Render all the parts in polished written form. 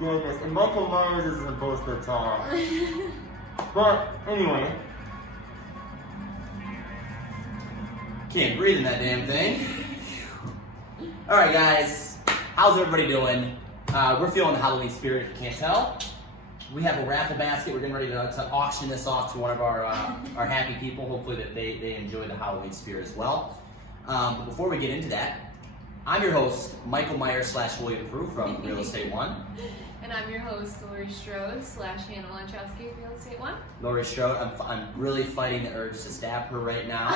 goodness. And Micheal Myers isn't supposed to talk. But anyway. Can't breathe in that damn thing. Alright guys, how's everybody doing? We're feeling the Halloween spirit if you can't tell. We have a raffle basket. We're getting ready to auction this off to one of our happy people. Hopefully that they enjoy the Halloween spirit as well. But before we get into that, I'm your host, Micheal Myers / William Proof from Real Estate One. And I'm your host, Laurie Storde / Hannah Lanchowski, Real Estate One. Laurie Strode, I'm really fighting the urge to stab her right now.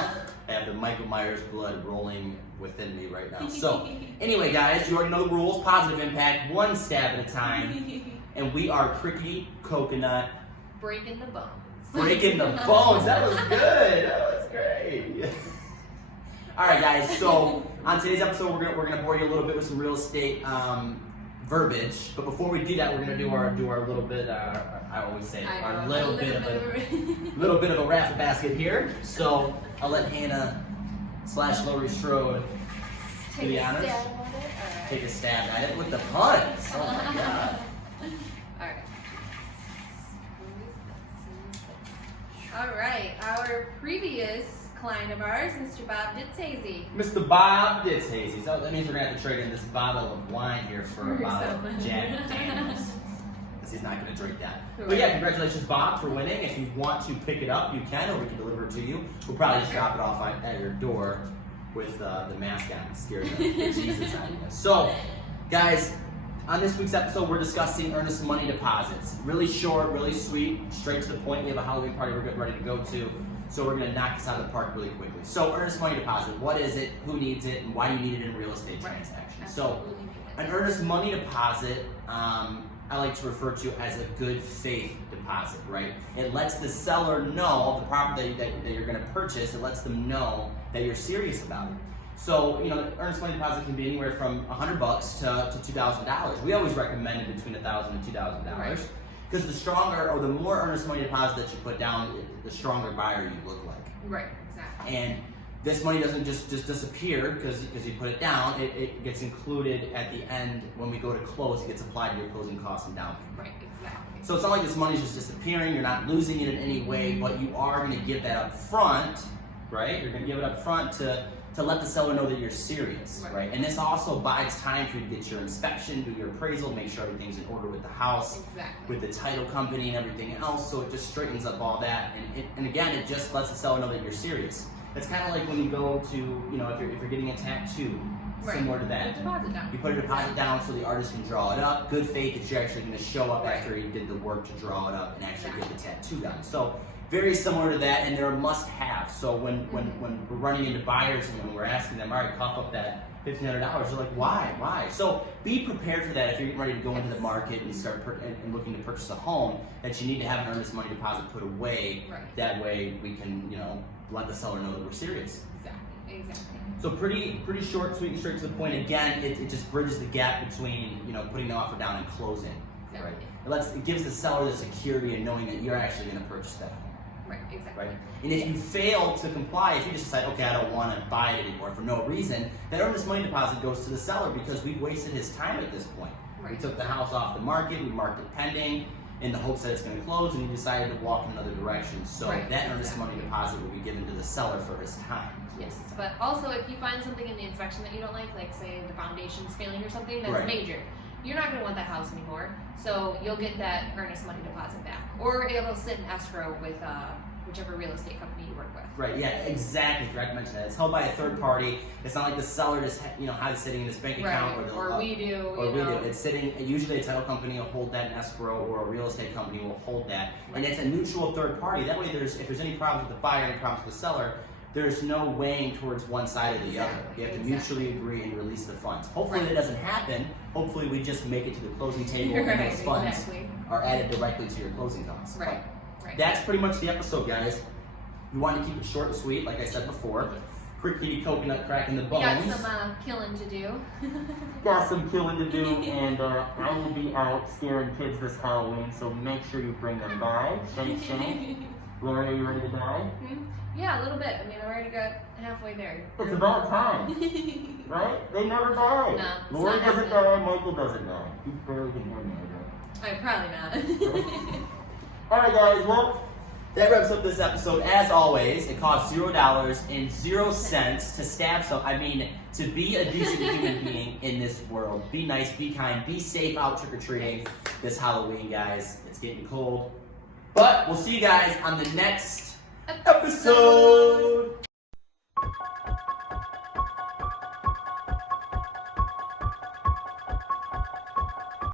I have the Micheal Myers blood rolling within me right now. So, anyway guys, you already know the rules. Positive impact, one stab at a time. And we are Crickety Coconut. Breaking the bones. Breaking the bones. That was good. That was great. All right, guys. So on today's episode, we're gonna bore you a little bit with some real estate verbiage. But before we do that, we're gonna do our little bit. I always say our little bit of a raffle basket here. So I'll let Hannah / Laurie Strode do the honors. Take a stab at it with the puns. Oh my god. Alright, our previous client of ours, Mr. Bob Ditzhazy. Mr. Bob Ditzhazy. So that means we're going to have to trade in this bottle of wine here for a bottle of Jack Daniels. Because he's not going to drink that. But yeah, congratulations, Bob, for winning. If you want to pick it up, you can, or we can deliver it to you. We'll probably just drop it off at your door with the mask on and scare the Jesus out of you. So, guys, on this week's episode, we're discussing earnest money deposits. Really short, really sweet, straight to the point. We have a Halloween party we're getting ready to go to, so we're going to knock this out of the park really quickly. So, earnest money deposit, what is it, who needs it, and why do you need it in a real estate transaction? So, an earnest money deposit, I like to refer to as a good faith deposit, right? It lets the seller know the property that you're going to purchase. It lets them know that you're serious about it. So, you know, earnest money deposit can be anywhere from $100 to $2,000. We always recommend it between $1,000 and $2,000 because the stronger or the more earnest money deposit that you put down, the stronger buyer you look like. Right, exactly. And this money doesn't just disappear because you put it down. It gets included at the end when we go to close. It gets applied to your closing costs and down payment. Right, exactly. So it's not like this money's just disappearing. You're not losing it in any way, but you are going to give that up front, right? You're going to give it up front to let the seller know that you're serious, right? And this also buys time for you to get your inspection, do your appraisal, make sure everything's in order with the house, with the title company and everything else. So it just straightens up all that. And again, it just lets the seller know that you're serious. It's kind of like when you go to, you know, if you're getting a tattoo, similar to that. You put a deposit down so the artist can draw it up. Good faith that you're actually going to show up after you did the work to draw it up and actually get the tattoo done. So very similar to that, and they're a must-have. So when we're running into buyers and when we're asking them, all right, cough up that $1,500, they're like, why? So be prepared for that if you're getting ready to go into the market and start and looking to purchase a home, that you need to have an earnest money deposit put away. That way we can, you know, let the seller know that we're serious. Exactly. So pretty short, sweet, and straight to the point. Again, it just bridges the gap between, you know, putting the offer down and closing. Right? It gives the seller the security and knowing that you're actually going to purchase that home. Right, exactly. Right? And if you fail to comply, if you just decide, okay, I don't want to buy it anymore for no reason, that earnest money deposit goes to the seller because we've wasted his time at this point. We took the house off the market, we marked it pending in the hopes that it's going to close, and he decided to walk in another direction. So that earnest money deposit will be given to the seller for his time. Yes, but also if you find something in the inspection that you don't like say the foundation's failing or something that's major, you're not going to want that house anymore. So you'll get that earnest money deposit back, or it'll sit in escrow with whichever real estate company you work with. Right. Yeah. Exactly. Forgot to mention that it's held by a third party. It's not like the seller just has it sitting in his bank account, or we do. Or we do. It's sitting. Usually, a title company will hold that in escrow, or a real estate company will hold that, and it's a neutral third party. That way, if there's any problems with the buyer, any problems with the seller, there's no weighing towards one side or the other. You have to mutually agree and release the funds. Hopefully that doesn't happen. Hopefully we just make it to the closing table and those funds are added directly to your closing costs. Right. That's pretty much the episode, guys. We wanted to keep it short and sweet, like I said before. Crickety coconut cracking the bones. We got some killing to do. Got some killing to do, and I will be out scaring kids this Halloween, so make sure you bring them by. Shake. Laurie, are you ready to die? Yeah, a little bit. I mean, I already got halfway there. It's about time, right? They never die. No, Laurie doesn't die, Micheal doesn't die. You barely can hear me, Probably not. Alright guys, well, That wraps up this episode. As always, it costs $0 and 0 cents to stab some. I mean, to be a decent human being in this world. Be nice, be kind, be safe out trick-or-treating this Halloween, guys. It's getting cold. But we'll see you guys on the next episode.